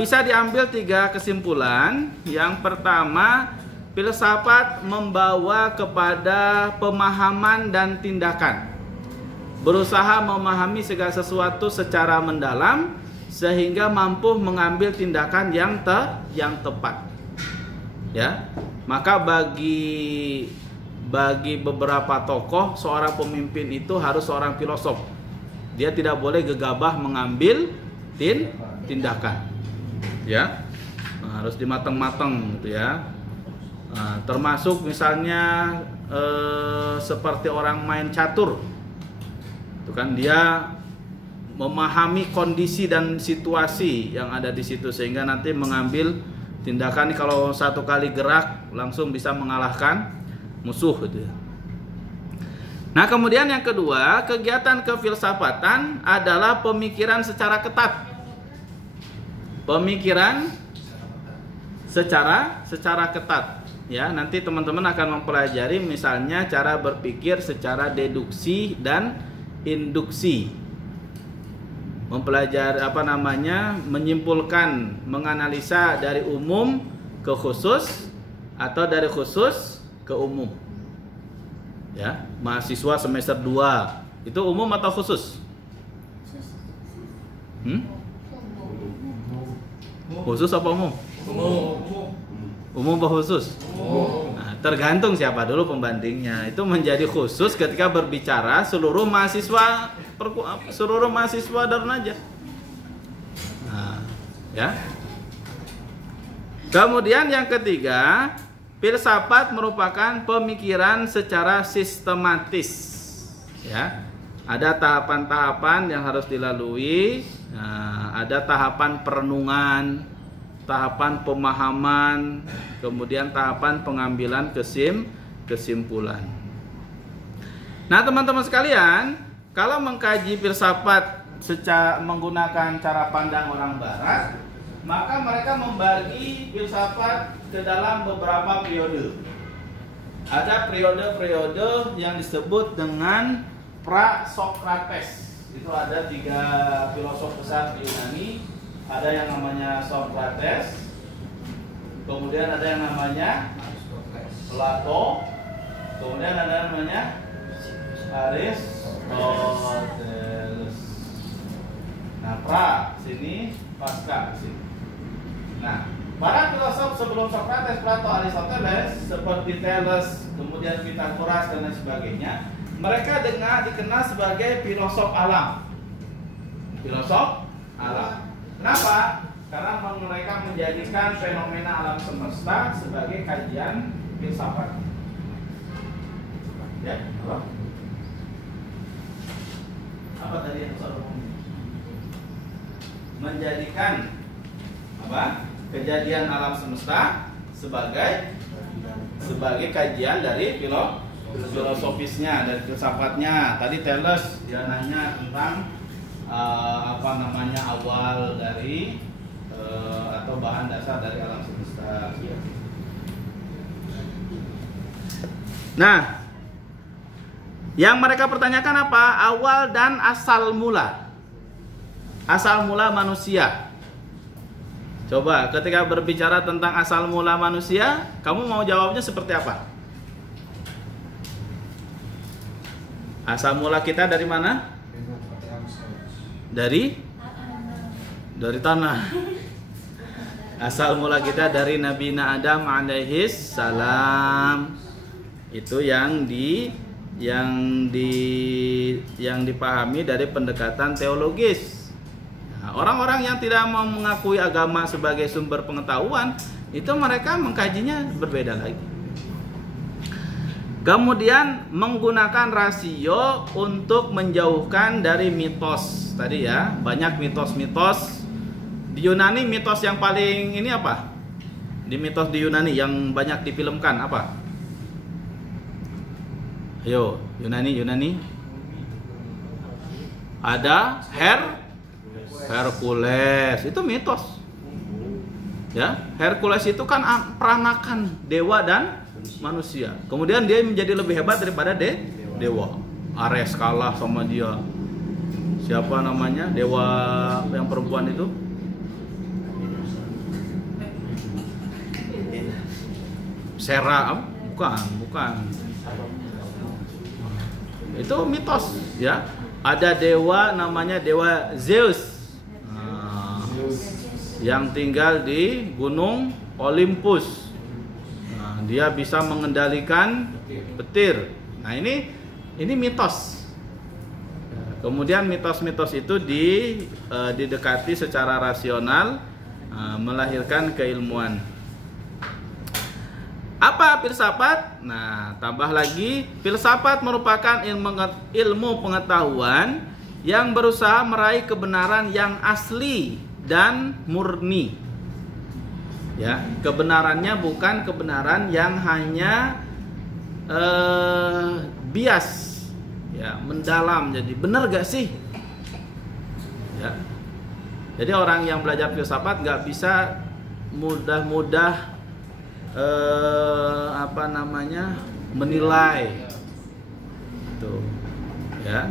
Bisa diambil 3 kesimpulan. Yang pertama, filsafat membawa kepada pemahaman dan tindakan. Berusaha memahami segala sesuatu secara mendalam sehingga mampu mengambil tindakan yang tepat. Ya. Maka bagi beberapa tokoh, seorang pemimpin itu harus seorang filosof. Dia tidak boleh gegabah mengambil tindakan. Ya. Harus dimatang-matang gitu ya. Termasuk misalnya seperti orang main catur. Itu kan dia memahami kondisi dan situasi yang ada di situ sehingga nanti mengambil tindakan. Kalau satu kali gerak langsung bisa mengalahkan musuh gitu ya. Nah, kemudian yang kedua, kegiatan kefilsafatan adalah pemikiran secara ketat. Pemikiran secara ketat. Ya, nanti teman-teman akan mempelajari misalnya cara berpikir secara deduksi dan induksi. Mempelajari menyimpulkan, menganalisa dari umum ke khusus atau dari khusus ke umum. Ya, mahasiswa semester 2 itu umum atau khusus? Khusus apa umum? Umum apa khusus? Nah, tergantung siapa dulu pembandingnya. Itu menjadi khusus ketika berbicara seluruh mahasiswa Darun-Najah. Nah, ya. Kemudian yang ketiga, filsafat merupakan pemikiran secara sistematis. Ya. Ada tahapan-tahapan yang harus dilalui. Nah, ada tahapan perenungan, tahapan pemahaman, kemudian tahapan pengambilan kesimpulan. Nah, teman-teman sekalian, kalau mengkaji filsafat secara menggunakan cara pandang orang barat, maka mereka membagi filsafat ke dalam beberapa periode. Ada periode-periode yang disebut dengan pra-Sokrates. Itu ada 3 filosof besar di Yunani. Ada yang namanya Sokrates, kemudian ada yang namanya Plato, kemudian ada yang namanya Aristoteles. Nah, pra sini, pasca sini. Nah, para filosof sebelum Sokrates, Plato, Aristoteles seperti Thales, kemudian Pythagoras dan lain sebagainya, mereka dikenal sebagai filosof alam. Filosof alam. Kenapa? Karena mereka menjadikan fenomena alam semesta sebagai kajian filsafat. Ya, apa tadi yang saya ngomong? Menjadikan kejadian alam semesta sebagai kajian dari filosofisnya, dari filsafatnya. Tadi Thales dia nanya tentang awal dari atau bahan dasar dari alam semesta. Nah, yang mereka pertanyakan apa? Awal dan asal mula. Asal mula manusia. Coba ketika berbicara tentang asal mula manusia, kamu mau jawabnya seperti apa? Asal mula kita dari mana? Dari tanah. Asal mula kita dari Nabi Adam alaihis salam. Itu yang dipahami dari pendekatan teologis. Nah, orang-orang yang tidak mau mengakui agama sebagai sumber pengetahuan, itu mereka mengkajinya berbeda lagi. Kemudian menggunakan rasio untuk menjauhkan dari mitos. Tadi ya, banyak mitos-mitos. Di Yunani mitos yang paling ini apa? Di mitos di Yunani yang banyak difilmkan apa? Ayo, Yunani. Ada Hercules. Itu mitos. Ya, Hercules itu kan peranakan dewa dan manusia. Kemudian dia menjadi lebih hebat daripada dewa. Ares kalah sama dia. Siapa namanya? Dewa yang perempuan itu? Sera, bukan. Itu mitos, ya. Ada dewa namanya dewa Zeus. Yang tinggal di Gunung Olympus. Nah, dia bisa mengendalikan petir. Nah, ini mitos. Kemudian mitos-mitos itu didekati secara rasional, melahirkan keilmuan. Apa filsafat? Nah, tambah lagi, filsafat merupakan ilmu pengetahuan yang berusaha meraih kebenaran yang asli dan murni. Ya, kebenarannya bukan kebenaran yang hanya bias. Ya, mendalam. Jadi benar gak sih? Ya. Jadi orang yang belajar filsafat gak bisa mudah-mudah menilai. Tuh. Ya.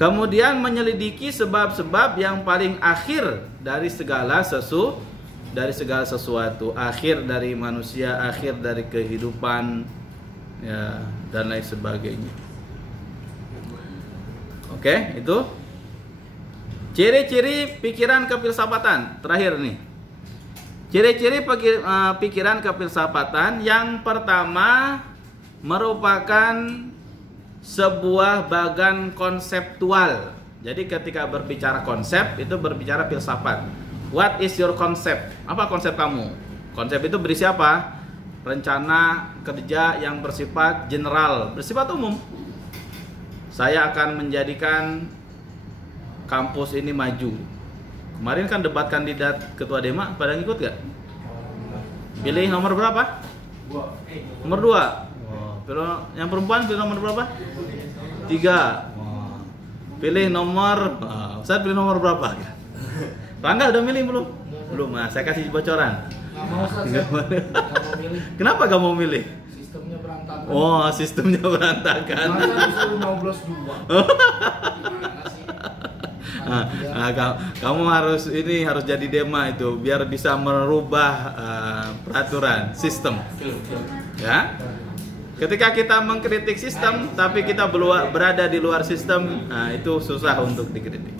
Kemudian menyelidiki sebab-sebab yang paling akhir dari segala sesuatu, akhir dari manusia, akhir dari kehidupan, ya, dan lain sebagainya. Oke, itu ciri-ciri pikiran kefilsafatan. Terakhir nih, ciri-ciri pikiran kefilsafatan. Yang pertama, merupakan sebuah bagan konseptual. Jadi ketika berbicara konsep, itu berbicara filsafat. What is your concept? Apa konsep kamu? Konsep itu berisi apa? Rencana kerja yang bersifat general, bersifat umum. Saya akan menjadikan kampus ini maju. Kemarin kan debat kandidat ketua Dema, pada ngikut gak? Pilih nomor berapa? Nomor 2. Yang perempuan pilih nomor berapa? 3. Pilih nomor, Ustaz pilih nomor berapa? Rangga udah milih belum? Belum. Nah, saya kasih bocoran. Nggak mau, Ustaz. Nggak mau milih. Kenapa gak mau milih? Sistemnya berantakan. Oh, sistemnya berantakan. Masa disuruh nyoblos 2? Kamu harus jadi Dema itu biar bisa merubah peraturan sistem. Ya. Ketika kita mengkritik sistem tapi kita berada di luar sistem, nah itu susah untuk dikritik.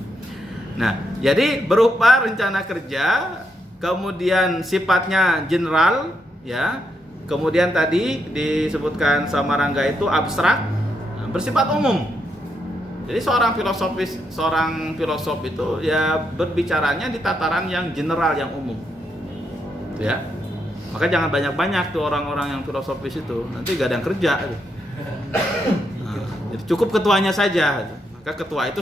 Nah, jadi berupa rencana kerja, kemudian sifatnya general, ya. Kemudian tadi disebutkan sama Rangga itu abstrak, bersifat umum. Jadi seorang filosof itu ya berbicaranya di tataran yang general, yang umum. Ya. Maka jangan banyak-banyak tuh orang-orang yang filosofis itu, nanti gak ada yang kerja. Nah, jadi cukup ketuanya saja. Maka ketua itu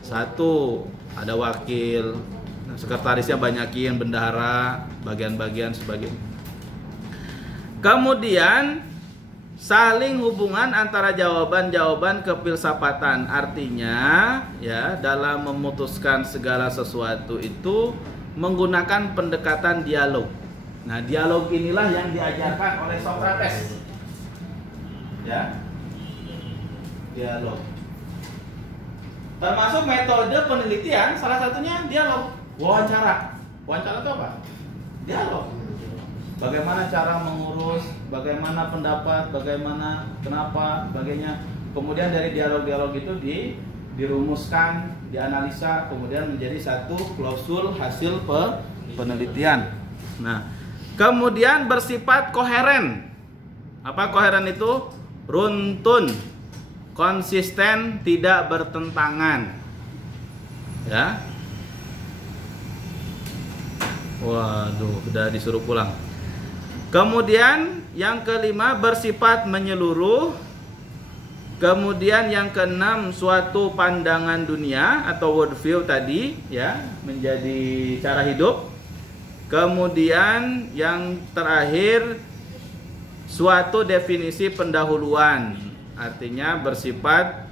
satu, ada wakil, sekretarisnya banyakin, bendahara, bagian-bagian sebagainya. Kemudian saling hubungan antara jawaban-jawaban kefilsafatan, artinya ya dalam memutuskan segala sesuatu itu menggunakan pendekatan dialog. Nah, dialog inilah yang diajarkan oleh Socrates. Ya. Dialog. Termasuk metode penelitian, salah satunya dialog. Wawancara. Wawancara itu apa? Dialog. Bagaimana cara mengurus, bagaimana pendapat, bagaimana, kenapa, sebagainya. Kemudian dari dialog-dialog itu dirumuskan, dianalisa, kemudian menjadi satu klausul hasil penelitian. Nah, kemudian bersifat koheren. Apa koheren itu? Runtun, konsisten, tidak bertentangan. Ya. Waduh, udah disuruh pulang. Kemudian yang kelima bersifat menyeluruh. Kemudian yang keenam suatu pandangan dunia atau worldview tadi, ya, menjadi cara hidup. Kemudian yang terakhir suatu definisi pendahuluan, artinya bersifat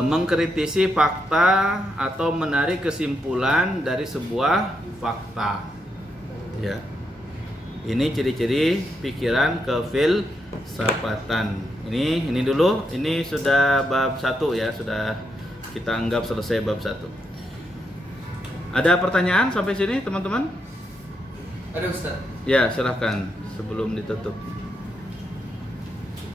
mengkritisi fakta atau menarik kesimpulan dari sebuah fakta. Ya. Ini ciri-ciri pikiran kefilsafatan. Ini dulu, ini sudah bab 1 ya, sudah kita anggap selesai bab 1. Ada pertanyaan sampai sini teman-teman? Ada Ustaz. Ya, silahkan sebelum ditutup.